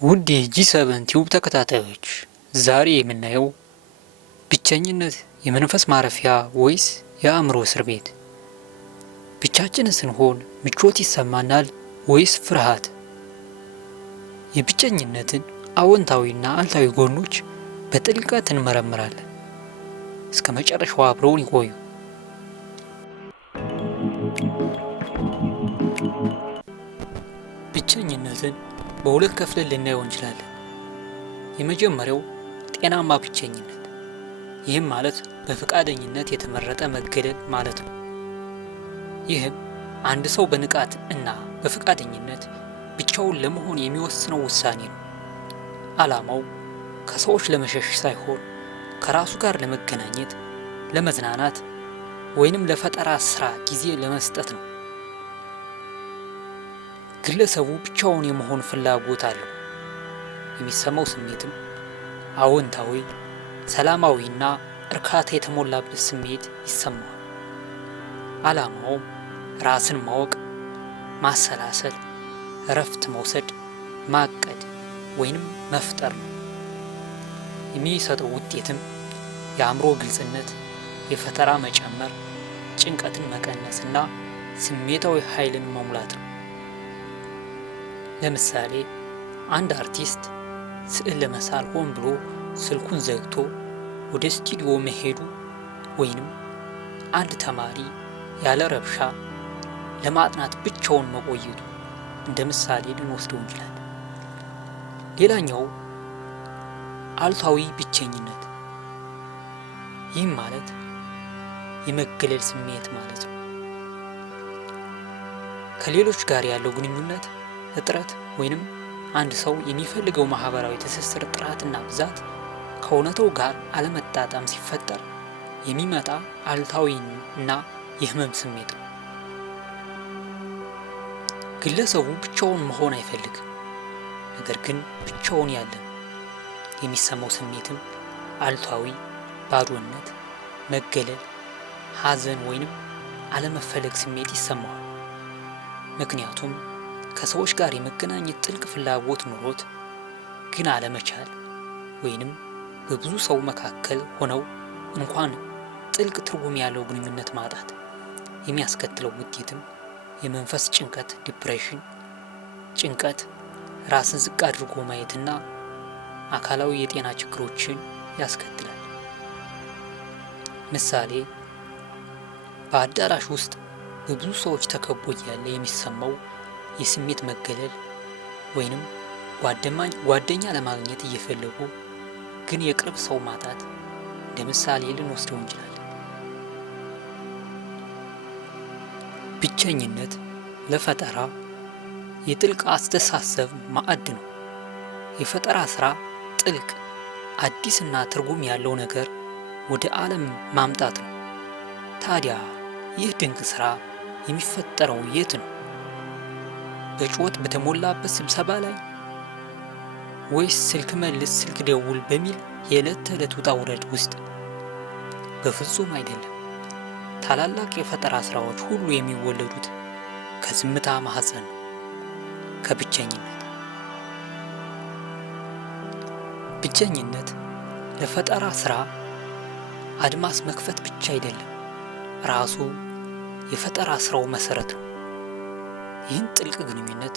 ውድ የጂ7 ቲዩብ ተከታታዮች ዛሬ የምናየው ብቸኝነት የመንፈስ ማረፊያ ወይስ የአእምሮ እስር ቤት? ብቻችን ስንሆን ምቾት ይሰማናል ወይስ ፍርሃት? የብቸኝነትን አዎንታዊና አሉታዊ ጎኖች በጥልቀት እንመረምራለን። እስከ መጨረሻው አብረውን ይቆዩ። ብቸኝነትን በሁለት ከፍለን ልናየው እንችላለን። የመጀመሪያው ጤናማ ብቸኝነት፣ ይህም ማለት በፈቃደኝነት የተመረጠ መገለል ማለት ነው። ይህም አንድ ሰው በንቃት እና በፈቃደኝነት ብቻውን ለመሆን የሚወስነው ውሳኔ ነው። ዓላማው ከሰዎች ለመሸሽ ሳይሆን ከራሱ ጋር ለመገናኘት፣ ለመዝናናት ወይንም ለፈጠራ ስራ ጊዜ ለመስጠት ነው። ግለሰቡ ብቻውን የመሆን ፍላጎት አለው። የሚሰማው ስሜትም አዎንታዊ፣ ሰላማዊና እርካታ የተሞላበት ስሜት ይሰማዋል። ዓላማውም ራስን ማወቅ፣ ማሰላሰል፣ እረፍት መውሰድ፣ ማቀድ ወይንም መፍጠር ነው። የሚሰጠው ውጤትም የአእምሮ ግልጽነት፣ የፈጠራ መጨመር፣ ጭንቀትን መቀነስ እና ስሜታዊ ኃይልን መሙላት ነው። ለምሳሌ አንድ አርቲስት ስዕል ለመሳል ሆን ብሎ ስልኩን ዘግቶ ወደ ስቱዲዮ መሄዱ ወይንም አንድ ተማሪ ያለ ረብሻ ለማጥናት ብቻውን መቆየቱ እንደ ምሳሌ ልንወስደው እንችላለን። ሌላኛው አሉታዊ ብቸኝነት፣ ይህም ማለት የመገለል ስሜት ማለት ነው። ከሌሎች ጋር ያለው ግንኙነት እጥረት ወይንም አንድ ሰው የሚፈልገው ማህበራዊ ትስስር ጥራትና ብዛት ከእውነታው ጋር አለመጣጣም ሲፈጠር የሚመጣ አሉታዊ እና የህመም ስሜት ነው። ግለሰቡ ብቻውን መሆን አይፈልግም፣ ነገር ግን ብቻውን ያለ የሚሰማው ስሜትም አሉታዊ፣ ባዶነት፣ መገለል፣ ሐዘን ወይንም አለመፈለግ ስሜት ይሰማዋል። ምክንያቱም ከሰዎች ጋር የመገናኘት ጥልቅ ፍላጎት ኑሮት ግን አለመቻል ወይንም በብዙ ሰው መካከል ሆነው እንኳን ጥልቅ ትርጉም ያለው ግንኙነት ማጣት የሚያስከትለው ውጤትም የመንፈስ ጭንቀት፣ ዲፕሬሽን፣ ጭንቀት፣ ራስን ዝቅ አድርጎ ማየትና አካላዊ የጤና ችግሮችን ያስከትላል። ምሳሌ በአዳራሽ ውስጥ በብዙ ሰዎች ተከቦ ያለ የሚሰማው የስሜት መገለል ወይንም ጓደኛ ለማግኘት እየፈለጉ ግን የቅርብ ሰው ማጣት እንደ ምሳሌ ልንወስደው እንችላለን። ብቸኝነት ለፈጠራ የጥልቅ አስተሳሰብ ማዕድ ነው። የፈጠራ ስራ ጥልቅ፣ አዲስና ትርጉም ያለው ነገር ወደ ዓለም ማምጣት ነው። ታዲያ ይህ ድንቅ ስራ የሚፈጠረው የት ነው? በጩኸት በተሞላበት ስብሰባ ላይ ወይስ ስልክ መልስ ስልክ ደውል በሚል የዕለት ተዕለት ውጣ ውረድ ውስጥ? በፍጹም አይደለም። ታላላቅ የፈጠራ ስራዎች ሁሉ የሚወለዱት ከዝምታ ማህፀን ነው፣ ከብቸኝነት። ብቸኝነት ለፈጠራ ስራ አድማስ መክፈት ብቻ አይደለም፣ ራሱ የፈጠራ ስራው መሰረት ነው። ይህን ጥልቅ ግንኙነት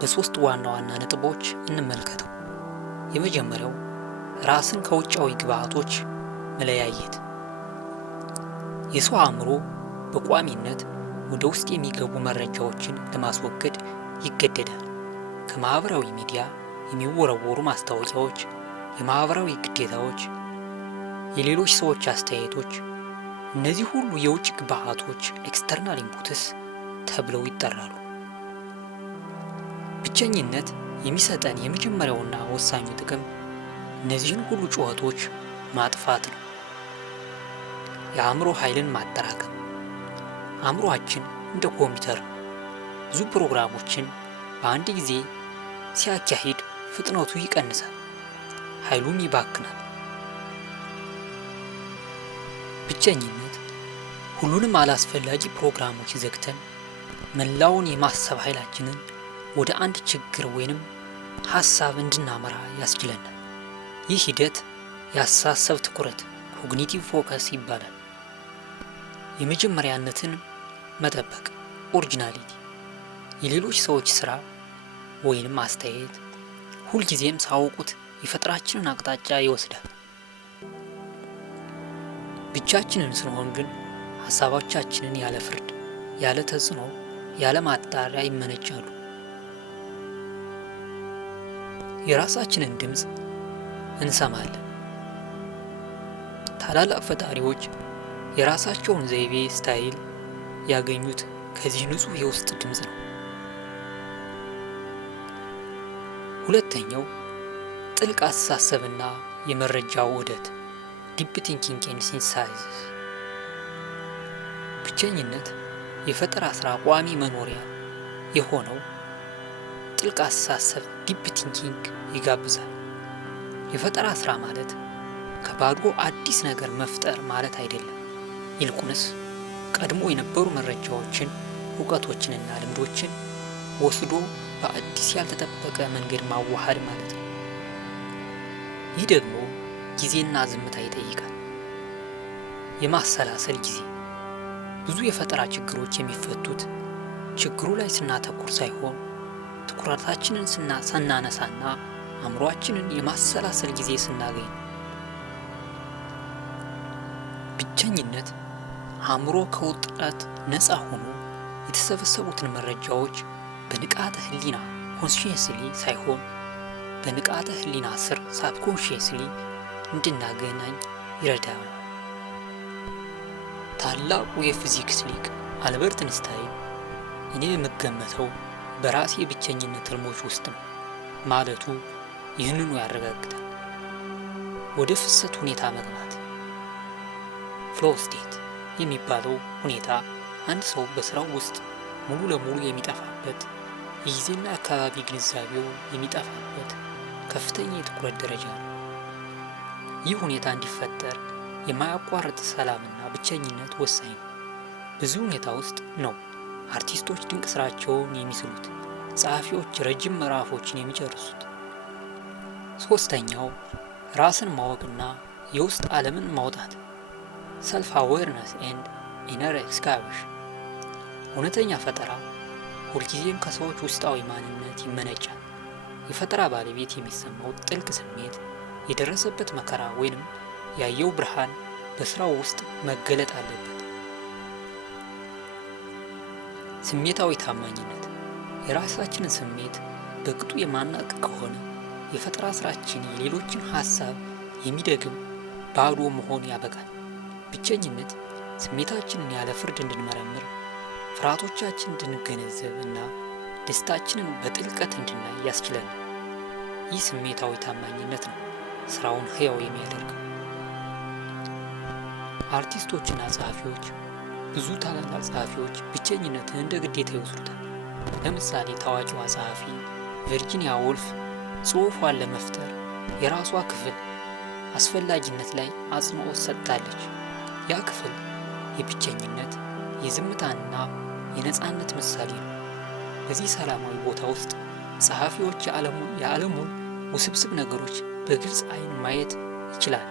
በሶስት ዋና ዋና ነጥቦች እንመልከተው። የመጀመሪያው ራስን ከውጫዊ ግብዓቶች መለያየት። የሰው አእምሮ በቋሚነት ወደ ውስጥ የሚገቡ መረጃዎችን ለማስወገድ ይገደዳል። ከማህበራዊ ሚዲያ የሚወረወሩ ማስታወቂያዎች፣ የማህበራዊ ግዴታዎች፣ የሌሎች ሰዎች አስተያየቶች፣ እነዚህ ሁሉ የውጭ ግብዓቶች ኤክስተርናል ኢንፑትስ ተብለው ይጠራሉ። ብቸኝነት የሚሰጠን የመጀመሪያውና ወሳኙ ጥቅም እነዚህን ሁሉ ጩኸቶች ማጥፋት ነው። የአእምሮ ኃይልን ማጠራቀም። አእምሮአችን እንደ ኮምፒውተር ብዙ ፕሮግራሞችን በአንድ ጊዜ ሲያካሂድ ፍጥነቱ ይቀንሳል፣ ኃይሉም ይባክናል። ብቸኝነት ሁሉንም አላስፈላጊ ፕሮግራሞች ዘግተን መላውን የማሰብ ኃይላችንን ወደ አንድ ችግር ወይንም ሀሳብ እንድናመራ ያስችለናል። ይህ ሂደት የአስተሳሰብ ትኩረት ኮግኒቲቭ ፎከስ ይባላል። የመጀመሪያነትን መጠበቅ ኦሪጂናሊቲ፣ የሌሎች ሰዎች ስራ ወይንም አስተያየት ሁልጊዜም ሳያውቁት የፈጠራችንን አቅጣጫ ይወስዳል። ብቻችንን ስንሆን ግን ሀሳቦቻችንን ያለ ፍርድ፣ ያለ ተጽዕኖ፣ ያለ ማጣሪያ ይመነጫሉ። የራሳችንን ድምፅ እንሰማለን። ታላላቅ ፈጣሪዎች የራሳቸውን ዘይቤ ስታይል ያገኙት ከዚህ ንጹህ የውስጥ ድምፅ ነው። ሁለተኛው ጥልቅ አስተሳሰብና የመረጃ ውህደት ዲፕ ቲንኪንግ ኤንድ ሲንተሳይሲስ። ብቸኝነት የፈጠራ ስራ ቋሚ መኖሪያ የሆነው ጥልቅ አስተሳሰብ ዲፕ ቲንኪንግ ይጋብዛል። የፈጠራ ስራ ማለት ከባዶ አዲስ ነገር መፍጠር ማለት አይደለም። ይልቁንስ ቀድሞ የነበሩ መረጃዎችን፣ እውቀቶችንና ልምዶችን ወስዶ በአዲስ ያልተጠበቀ መንገድ ማዋሃድ ማለት ነው። ይህ ደግሞ ጊዜና ዝምታ ይጠይቃል። የማሰላሰል ጊዜ። ብዙ የፈጠራ ችግሮች የሚፈቱት ችግሩ ላይ ስናተኩር ሳይሆን ትኩረታችንን ስናነሳና አእምሯችንን የማሰላሰል ጊዜ ስናገኝ። ብቸኝነት አእምሮ ከውጥረት ነፃ ሆኖ የተሰበሰቡትን መረጃዎች በንቃተ ህሊና ኮንሽየስሊ ሳይሆን በንቃተ ህሊና ስር ሳብኮንሽየስሊ እንድናገናኝ ይረዳል። ታላቁ የፊዚክስ ሊቅ አልበርት ኢንስታይን እኔ የምገመተው በራሴ የብቸኝነት ህልሞች ውስጥ ነው ማለቱ ይህንኑ ያረጋግጣል። ወደ ፍሰት ሁኔታ መግባት ፍሎው ስቴት የሚባለው ሁኔታ አንድ ሰው በስራው ውስጥ ሙሉ ለሙሉ የሚጠፋበት፣ የጊዜና አካባቢ ግንዛቤው የሚጠፋበት ከፍተኛ የትኩረት ደረጃ ነው። ይህ ሁኔታ እንዲፈጠር የማያቋርጥ ሰላምና ብቸኝነት ወሳኝ ነው። በዚህ ሁኔታ ውስጥ ነው አርቲስቶች ድንቅ ስራቸውን የሚስሉት፣ ጸሐፊዎች ረጅም ምዕራፎችን የሚጨርሱት። ሶስተኛው ራስን ማወቅና የውስጥ ዓለምን ማውጣት ሰልፍ አዌርነስ ኤንድ ኢነር ኤክስካቬሽን። እውነተኛ ፈጠራ ሁልጊዜም ከሰዎች ውስጣዊ ማንነት ይመነጫል። የፈጠራ ባለቤት የሚሰማው ጥልቅ ስሜት፣ የደረሰበት መከራ ወይንም ያየው ብርሃን በስራው ውስጥ መገለጥ አለበት። ስሜታዊ ታማኝነት። የራሳችንን ስሜት በቅጡ የማናውቅ ከሆነ የፈጠራ ስራችን የሌሎችን ሀሳብ የሚደግም ባዶ መሆን ያበቃል። ብቸኝነት ስሜታችንን ያለ ፍርድ እንድንመረምር፣ ፍርሃቶቻችን እንድንገነዘብ እና ደስታችንን በጥልቀት እንድናይ ያስችለናል። ይህ ስሜታዊ ታማኝነት ነው ስራውን ህያው የሚያደርገው። አርቲስቶችና ጸሐፊዎች ብዙ ታላላቅ ጸሐፊዎች ብቸኝነትን እንደ ግዴታ ይወስዱታል። ለምሳሌ ታዋቂዋ ጸሐፊ ቨርጂኒያ ወልፍ ጽሑፏን ለመፍጠር የራሷ ክፍል አስፈላጊነት ላይ አጽንዖት ሰጥታለች። ያ ክፍል የብቸኝነት የዝምታና የነፃነት ምሳሌ ነው። በዚህ ሰላማዊ ቦታ ውስጥ ጸሐፊዎች የዓለሙን ውስብስብ ነገሮች በግልጽ ዓይን ማየት ይችላል።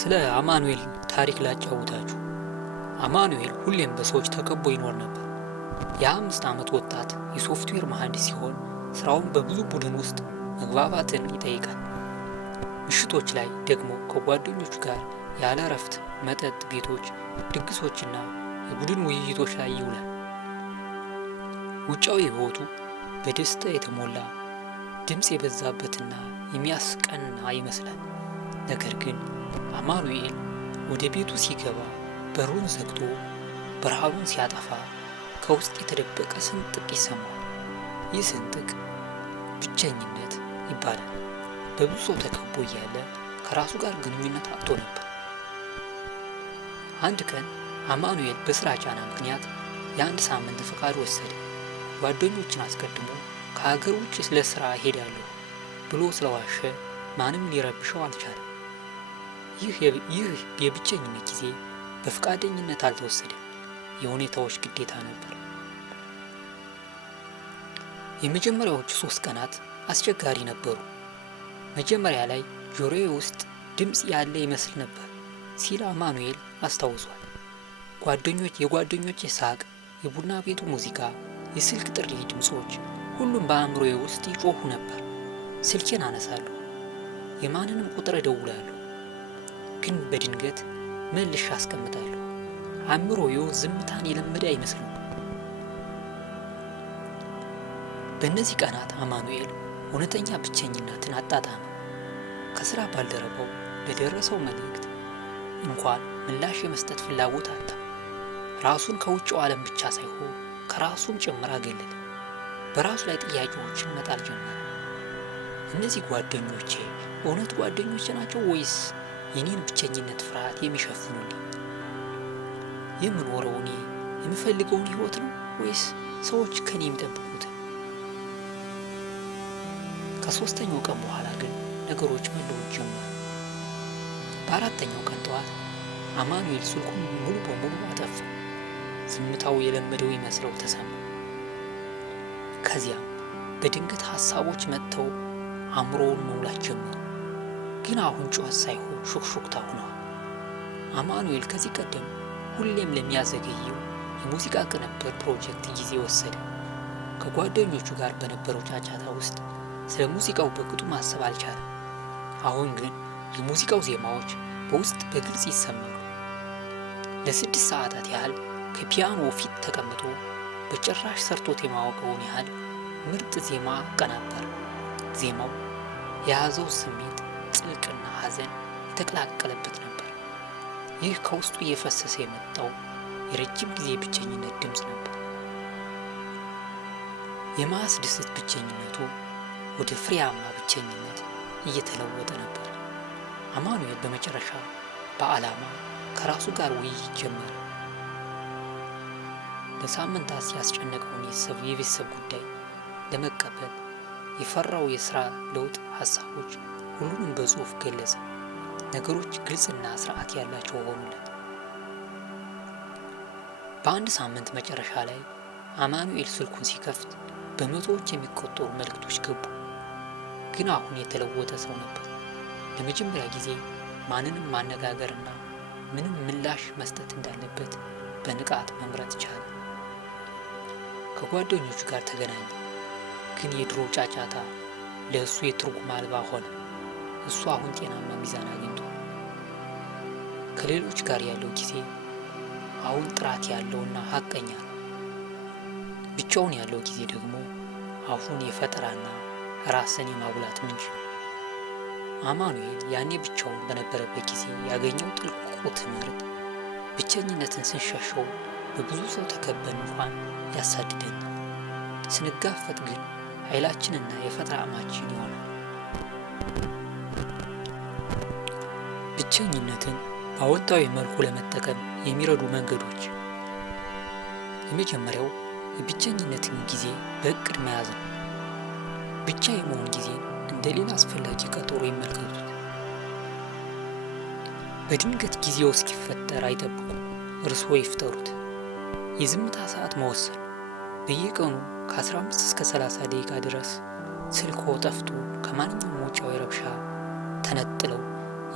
ስለ አማኑኤል ታሪክ ላጫውታችሁ። አማኑኤል ሁሌም በሰዎች ተከቦ ይኖር ነበር። የ5 ዓመት ወጣት የሶፍትዌር መሐንዲስ ሲሆን ስራውን በብዙ ቡድን ውስጥ መግባባትን ይጠይቃል። ምሽቶች ላይ ደግሞ ከጓደኞቹ ጋር ያለ እረፍት መጠጥ ቤቶች፣ ድግሶችና የቡድን ውይይቶች ላይ ይውላል። ውጫዊ ህይወቱ በደስታ የተሞላ ድምፅ የበዛበትና የሚያስቀና ይመስላል። ነገር ግን አማኑኤል ወደ ቤቱ ሲገባ በሩን ዘግቶ ብርሃኑን ሲያጠፋ ከውስጥ የተደበቀ ስንጥቅ ይሰማል። ይህ ስንጥቅ ብቸኝነት ይባላል። በብዙ ሰው ተከቦ እያለ ከራሱ ጋር ግንኙነት አጥቶ ነበር። አንድ ቀን አማኑኤል በስራ ጫና ምክንያት የ1 ሳምንት ፈቃድ ወሰደ። ጓደኞችን አስቀድሞ ከሀገር ውጭ ስለ ስራ ሄዳለሁ ብሎ ስለዋሸ ማንም ሊረብሸው አልቻለም። ይህ የብቸኝነት ጊዜ በፈቃደኝነት አልተወሰደም፣ የሁኔታዎች ግዴታ ነበር። የመጀመሪያዎቹ 3 ቀናት አስቸጋሪ ነበሩ። መጀመሪያ ላይ ጆሮዬ ውስጥ ድምፅ ያለ ይመስል ነበር ሲል አማኑኤል አስታውሷል። የጓደኞቼ ሳቅ፣ የቡና ቤቱ ሙዚቃ፣ የስልክ ጥሪ ድምፆች ሁሉም በአእምሮዬ ውስጥ ይጮሁ ነበር። ስልኬን አነሳለሁ፣ የማንንም ቁጥር እደውላለሁ፣ ግን በድንገት መልሼ አስቀምጣለሁ። አእምሮዬው ዝምታን የለመደ አይመስልም። በእነዚህ ቀናት አማኑኤል እውነተኛ ብቸኝነትን አጣጣመ። ከስራ ባልደረባው ለደረሰው መልእክት እንኳን ምላሽ የመስጠት ፍላጎት አጣ። ራሱን ከውጭው ዓለም ብቻ ሳይሆን ከራሱም ጭምር አገለለ። በራሱ ላይ ጥያቄዎችን መጣል ጀመረ። እነዚህ ጓደኞቼ እውነት ጓደኞቼ ናቸው ወይስ የኔን ብቸኝነት ፍርሃት የሚሸፍኑልኝ? የምኖረው እኔ የምፈልገውን ህይወት ነው ወይስ ሰዎች ከኔ የሚጠብቁት? ከ3ኛው ቀን በኋላ ግን ነገሮች መለወጥ ጀመሩ። በ4ኛው ቀን ጠዋት አማኑኤል ስልኩን ሙሉ በሙሉ አጠፋ። ዝምታው የለመደው ይመስለው ተሰማ። ከዚያም በድንገት ሀሳቦች መጥተው አእምሮውን መሙላት ጀመሩ። ግን አሁን ጩኸት ሳይሆን ሹክሹክታ ሆነዋል። አማኑኤል ከዚህ ቀደም ሁሌም ለሚያዘገየው የሙዚቃ ቅንብር ፕሮጀክት ጊዜ ወሰደ። ከጓደኞቹ ጋር በነበረው ጫጫታ ውስጥ ስለ ሙዚቃው በቅጡ ማሰብ አልቻለም። አሁን ግን የሙዚቃው ዜማዎች በውስጥ በግልጽ ይሰማሉ። ለ6 ሰዓታት ያህል ከፒያኖ ፊት ተቀምጦ በጭራሽ ሰርቶት የማወቀውን ያህል ምርጥ ዜማ አቀናበረ። ዜማው የያዘው ስሜት ጥልቅና ሐዘን የተቀላቀለበት ነበር። ይህ ከውስጡ እየፈሰሰ የመጣው የረጅም ጊዜ ብቸኝነት ድምፅ ነበር። የማያስደስት ብቸኝነቱ ወደ ፍሬያማ ብቸኝነት እየተለወጠ ነበር። አማኑኤል በመጨረሻ በዓላማ ከራሱ ጋር ውይይት ጀመረ። ለሳምንታት ያስጨነቀውን የቤተሰብ ጉዳይ ለመቀበል የፈራው የሥራ ለውጥ ሐሳቦች ሁሉንም በጽሑፍ ገለጸ። ነገሮች ግልጽና ስርዓት ያላቸው ሆኑለት። በአንድ ሳምንት መጨረሻ ላይ አማኑኤል ስልኩን ሲከፍት በመቶዎች የሚቆጠሩ መልእክቶች ገቡ። ግን አሁን የተለወጠ ሰው ነበር። ለመጀመሪያ ጊዜ ማንንም ማነጋገርና ምንም ምላሽ መስጠት እንዳለበት በንቃት መምረጥ ቻለ። ከጓደኞቹ ጋር ተገናኘ። ግን የድሮ ጫጫታ ለእሱ የትርጉም አልባ ሆነ። እሱ አሁን ጤናማ ሚዛን አግኝቷል። ከሌሎች ጋር ያለው ጊዜ አሁን ጥራት ያለውና ሀቀኛ ነው። ብቻውን ያለው ጊዜ ደግሞ አሁን የፈጠራና ራስን የማጉላት ምንጭ ነው። አማኑኤል ያኔ ብቻውን በነበረበት ጊዜ ያገኘው ጥልቁ ትምህርት ብቸኝነትን ስንሸሸው በብዙ ሰው ተከበን እንኳን ያሳድደን፣ ስንጋፈጥ ግን ኃይላችንና የፈጠራ አቅማችን ይሆናል። ብቸኝነትን በአዎንታዊ መልኩ ለመጠቀም የሚረዱ መንገዶች። የመጀመሪያው የብቸኝነትን ጊዜ በእቅድ መያዝ ነው። ብቻ የመሆን ጊዜ እንደ ሌላ አስፈላጊ ቀጠሮ ይመልከቱት። በድንገት ጊዜው እስኪፈጠር አይጠብቁ፣ እርስዎ ይፍጠሩት። የዝምታ ሰዓት መወሰን። በየቀኑ ከ15 እስከ 30 ደቂቃ ድረስ ስልክዎ ጠፍቶ ከማንኛውም ውጫዊ ረብሻ ተነጥለው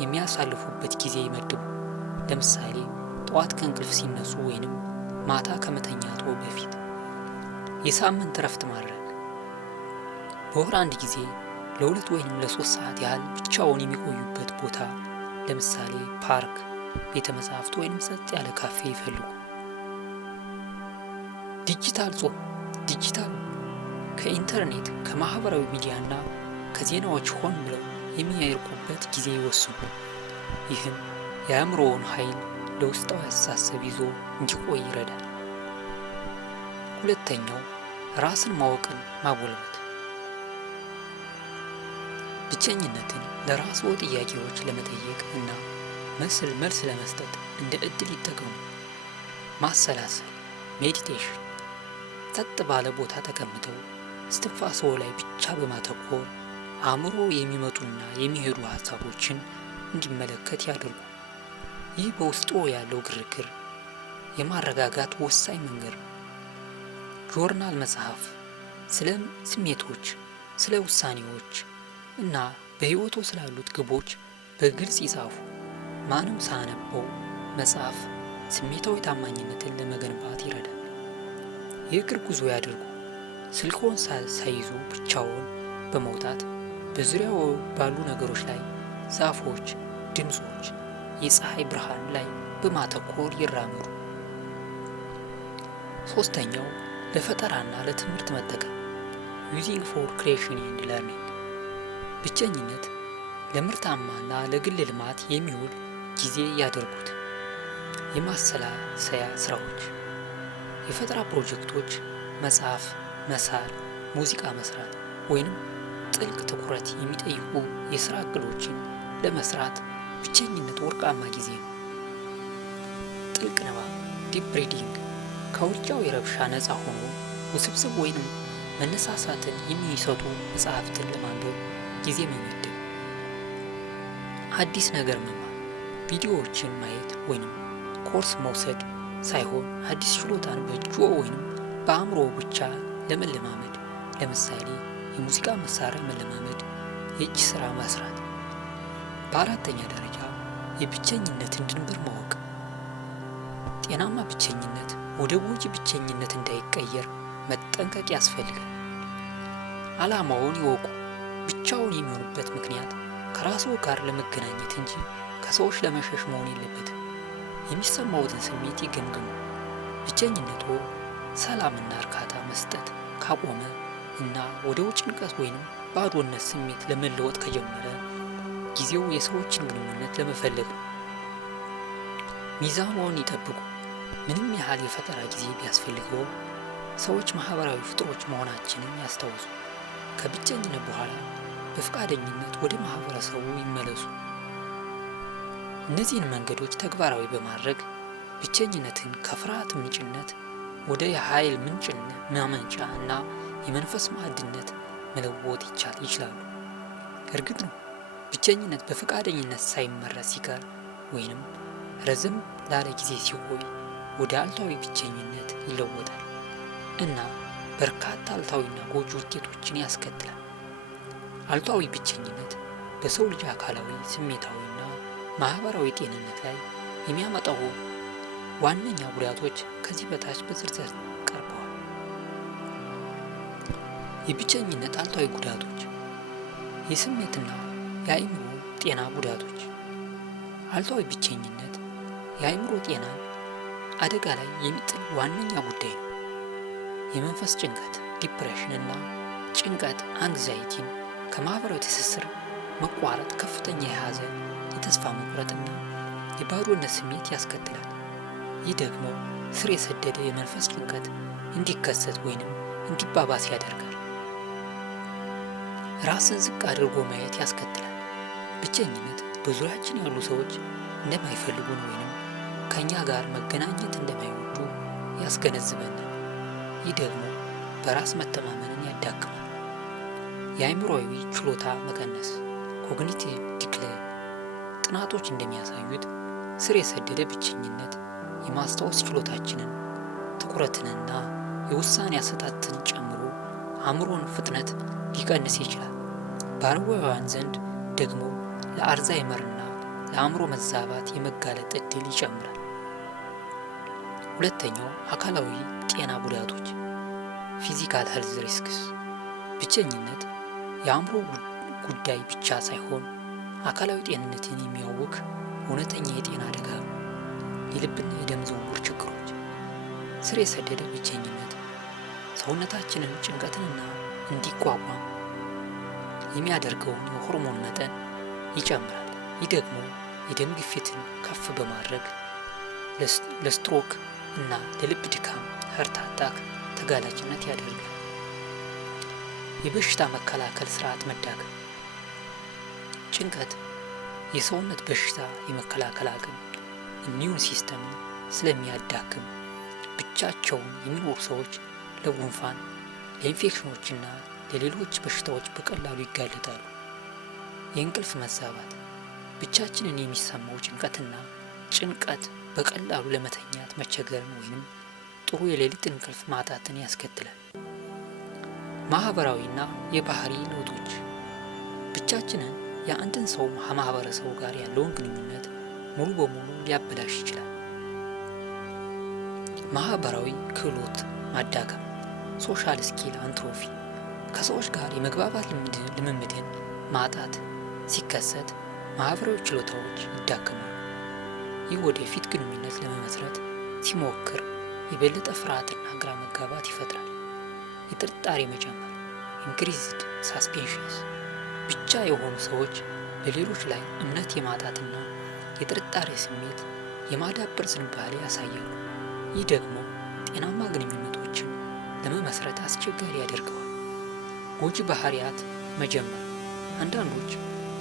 የሚያሳልፉበት ጊዜ ይመድቡ። ለምሳሌ ጠዋት ከእንቅልፍ ሲነሱ ወይንም ማታ ከመተኛቶ በፊት። የሳምንት እረፍት ማድረግ። በወር አንድ ጊዜ ለ2 ወይንም ለ3 ሰዓት ያህል ብቻውን የሚቆዩበት ቦታ፣ ለምሳሌ ፓርክ፣ ቤተ መጻሕፍት ወይንም ጸጥ ያለ ካፌ ይፈልጉ። ዲጂታል ጾም። ዲጂታል ከኢንተርኔት ከማህበራዊ ሚዲያና ከዜናዎች ሆን ብለው የሚያርቁበት ጊዜ ይወስኑ። ይህም የአእምሮውን ኃይል ለውስጣዊ አስተሳሰብ ይዞ እንዲቆይ ይረዳል። ሁለተኛው ራስን ማወቅን ማጎልበት። ብቸኝነትን ለራስዎ ጥያቄዎች ለመጠየቅ እና መልስ ለመስጠት እንደ እድል ይጠቀሙ። ማሰላሰል ሜዲቴሽን። ጸጥ ባለ ቦታ ተቀምጠው እስትንፋስዎ ላይ ብቻ በማተኮር አእምሮ የሚመጡና የሚሄዱ ሀሳቦችን እንዲመለከት ያድርጉ። ይህ በውስጥዎ ያለው ግርግር የማረጋጋት ወሳኝ መንገድ ነው። ጆርናል መጽሐፍ፣ ስለ ስሜቶች፣ ስለ ውሳኔዎች እና በሕይወቶ ስላሉት ግቦች በግልጽ ይጻፉ። ማንም ሳያነበው መጽሐፍ ስሜታዊ ታማኝነትን ለመገንባት ይረዳል። የእግር ጉዞ ያድርጉ። ስልክዎን ሳይዙ ብቻውን በመውጣት በዙሪያው ባሉ ነገሮች ላይ ዛፎች፣ ድምፆች፣ የፀሐይ ብርሃን ላይ በማተኮር ይራመዱ። ሶስተኛው ለፈጠራና ለትምህርት መጠቀም ዩዚንግ ፎር ክሪኤሽን ኤንድ ለርኒንግ። ብቸኝነት ለምርታማና ለግል ልማት የሚውል ጊዜ ያደርጉት። የማሰላሰያ ስራዎች፣ የፈጠራ ፕሮጀክቶች፣ መጽሐፍ፣ መሳል፣ ሙዚቃ መስራት ወይንም ጥልቅ ትኩረት የሚጠይቁ የስራ እቅዶችን ለመስራት ብቸኝነት ወርቃማ ጊዜ ነው። ጥልቅ ንባብ ዲፕ ሪዲንግ ከውጫው የረብሻ ነፃ ሆኖ ውስብስብ ወይንም መነሳሳትን የሚሰጡ መጽሐፍትን ለማንበብ ጊዜ መመደብ። አዲስ ነገር መማር ቪዲዮዎችን ማየት ወይንም ኮርስ መውሰድ ሳይሆን አዲስ ችሎታን በእጅዎ ወይንም በአእምሮ ብቻ ለመለማመድ፣ ለምሳሌ የሙዚቃ መሳሪያ መለማመድ፣ የእጅ ስራ መስራት። በአራተኛ ደረጃ የብቸኝነትን ድንበር ማወቅ። ጤናማ ብቸኝነት ወደ ጎጂ ብቸኝነት እንዳይቀየር መጠንቀቅ ያስፈልጋል። ዓላማውን ይወቁ። ብቻውን የሚሆኑበት ምክንያት ከራስዎ ጋር ለመገናኘት እንጂ ከሰዎች ለመሸሽ መሆን የለበትም። የሚሰማዎትን ስሜት ይገምግሙ። ብቸኝነቱ ሰላምና እርካታ መስጠት ካቆመ እና ወደ ጭንቀት ወይም ባዶነት ስሜት ለመለወጥ ከጀመረ ጊዜው የሰዎችን ግንኙነት ለመፈለግ ነው። ሚዛንዎን ይጠብቁ። ምንም ያህል የፈጠራ ጊዜ ቢያስፈልገው ሰዎች ማህበራዊ ፍጥሮች መሆናችንን ያስታውሱ። ከብቸኝነት በኋላ በፈቃደኝነት ወደ ማህበረሰቡ ይመለሱ። እነዚህን መንገዶች ተግባራዊ በማድረግ ብቸኝነትን ከፍርሃት ምንጭነት ወደ የኃይል ምንጭነት ማመንጫ እና የመንፈስ ማዕድነት መለወጥ ይችላሉ። እርግጥ ነው ብቸኝነት በፈቃደኝነት ሳይመረጥ ሲቀር ወይንም ረዘም ላለ ጊዜ ሲቆይ ወደ አሉታዊ ብቸኝነት ይለወጣል እና በርካታ አሉታዊና ጎጂ ውጤቶችን ያስከትላል። አሉታዊ ብቸኝነት በሰው ልጅ አካላዊ፣ ስሜታዊና ማህበራዊ ጤንነት ላይ የሚያመጣው ዋነኛ ጉዳቶች ከዚህ በታች በዝርዝር ቀርበዋል። የብቸኝነት አሉታዊ ጉዳቶች፣ የስሜትና የአእምሮ ጤና ጉዳቶች። አሉታዊ ብቸኝነት የአእምሮ ጤናን አደጋ ላይ የሚጥል ዋነኛ ጉዳይ ነው። የመንፈስ ጭንቀት ዲፕሬሽን እና ጭንቀት አንግዛይቲን፣ ከማህበራዊ ትስስር መቋረጥ፣ ከፍተኛ የሐዘን፣ የተስፋ መቁረጥና የባዶነት ስሜት ያስከትላል። ይህ ደግሞ ስር የሰደደ የመንፈስ ጭንቀት እንዲከሰት ወይንም እንዲባባስ ያደርጋል። ራስን ዝቅ አድርጎ ማየት ያስከትላል። ብቸኝነት በዙሪያችን ያሉ ሰዎች እንደማይፈልጉን ወይንም ከእኛ ጋር መገናኘት እንደማይወዱ ያስገነዝበናል። ይህ ደግሞ በራስ መተማመንን ያዳክማል። የአእምሮዊ ችሎታ መቀነስ ኮግኒቲቭ ዲክላይን። ጥናቶች እንደሚያሳዩት ስር የሰደደ ብቸኝነት የማስታወስ ችሎታችንን፣ ትኩረትንና የውሳኔ አሰጣጥን ጨምሮ አእምሮን ፍጥነት ሊቀንስ ይችላል። በአረጋውያን ዘንድ ደግሞ ለአልዛይመርና ለአእምሮ መዛባት የመጋለጥ ዕድል ይጨምራል። ሁለተኛው አካላዊ ጤና ጉዳቶች ፊዚካል ሄልዝ ሪስክስ። ብቸኝነት የአእምሮ ጉዳይ ብቻ ሳይሆን አካላዊ ጤንነትን የሚያውክ እውነተኛ የጤና አደጋ ነው። የልብና የደም ዝውውር ችግሮች። ስር የሰደደ ብቸኝነት ሰውነታችንን ጭንቀትንና እንዲቋቋም የሚያደርገውን የሆርሞን መጠን ይጨምራል። ይህ ደግሞ የደም ግፊትን ከፍ በማድረግ ለስትሮክ እና ለልብ ድካም ሀርት አታክ ተጋላጭነት ያደርጋል። የበሽታ መከላከል ስርዓት መዳከም። ጭንቀት የሰውነት በሽታ የመከላከል አቅም ኢሚዩን ሲስተምን ስለሚያዳክም ብቻቸውን የሚኖሩ ሰዎች ለጉንፋን፣ ለኢንፌክሽኖችና ለሌሎች በሽታዎች በቀላሉ ይጋለጣሉ። የእንቅልፍ መዛባት ብቻችንን የሚሰማው ጭንቀት በቀላሉ ለመተኛት መቸገርን ወይንም ጥሩ የሌሊት እንቅልፍ ማጣትን ያስከትላል። ማህበራዊና የባህሪ ለውጦች ብቻችንን የአንድን ሰው ከማህበረሰቡ ጋር ያለውን ግንኙነት ሙሉ በሙሉ ሊያበላሽ ይችላል። ማህበራዊ ክህሎት ማዳከም ሶሻል ስኪል አንትሮፊ ከሰዎች ጋር የመግባባት ልምምድን ማጣት ሲከሰት ማህበራዊ ችሎታዎች ይዳከማሉ። ይህ ወደፊት ግንኙነት ለመመስረት ሲሞክር የበለጠ ፍርሃትና ግራ መጋባት ይፈጥራል። የጥርጣሬ መጨመር ኢንክሪዝድ ሳስፔንሽንስ ብቻ የሆኑ ሰዎች በሌሎች ላይ እምነት የማጣትና የጥርጣሬ ስሜት የማዳበር ዝንባሌ ያሳያሉ። ይህ ደግሞ ጤናማ ግንኙነቶችን ለመመስረት አስቸጋሪ ያደርገዋል። ጎጂ ባህሪያት መጀመር አንዳንዶች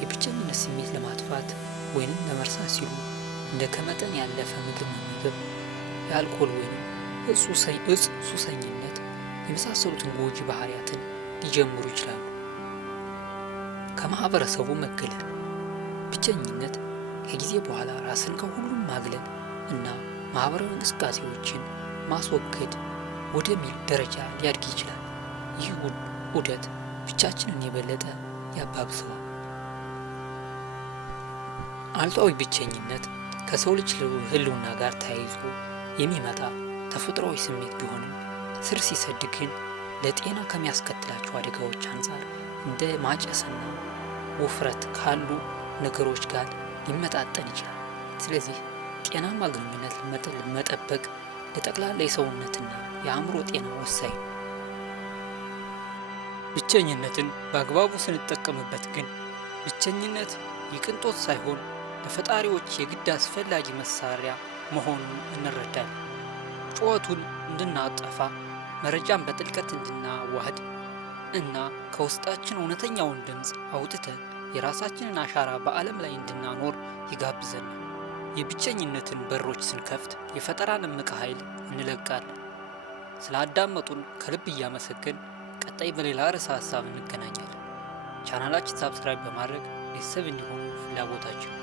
የብቸኝነት ስሜት ለማጥፋት ወይንም ለመርሳት ሲሉ እንደ ከመጠን ያለፈ ምግብ መመገብ፣ የአልኮል ወይንም እጽ ሱሰኝነት የመሳሰሉትን ጎጂ ባህሪያትን ሊጀምሩ ይችላሉ። ከማህበረሰቡ መገለል ብቸኝነት ከጊዜ በኋላ ራስን ከሁሉም ማግለል እና ማህበራዊ እንቅስቃሴዎችን ማስወገድ ወደሚል ደረጃ ሊያድግ ይችላል። ይህ ዑደት ብቻችንን የበለጠ ያባብሰዋል። አሉታዊ ብቸኝነት ከሰው ልጅ ህልውና ጋር ተያይዞ የሚመጣ ተፈጥሯዊ ስሜት ቢሆንም ስር ሲሰድ ግን ለጤና ከሚያስከትላቸው አደጋዎች አንጻር እንደ ማጨስና ውፍረት ካሉ ነገሮች ጋር ሊመጣጠን ይችላል። ስለዚህ ጤናማ ግንኙነት ለመጠበቅ ለጠቅላላ የሰውነትና የአእምሮ ጤና ወሳኝ ነው። ብቸኝነትን በአግባቡ ስንጠቀምበት ግን ብቸኝነት የቅንጦት ሳይሆን ለፈጣሪዎች የግድ አስፈላጊ መሳሪያ መሆኑን እንረዳለን። ጩኸቱን እንድናጠፋ፣ መረጃን በጥልቀት እንድናዋህድ እና ከውስጣችን እውነተኛውን ድምፅ አውጥተን የራሳችንን አሻራ በዓለም ላይ እንድናኖር ይጋብዘናል። የብቸኝነትን በሮች ስንከፍት የፈጠራን እምቅ ኃይል እንለቃለን። ስላዳመጡን ከልብ እያመሰገን ቀጣይ በሌላ ርዕሰ ሀሳብ እንገናኛለን። ቻናላችን ሳብስክራይብ በማድረግ ቤተሰብ እንዲሆኑ ፍላጎታችን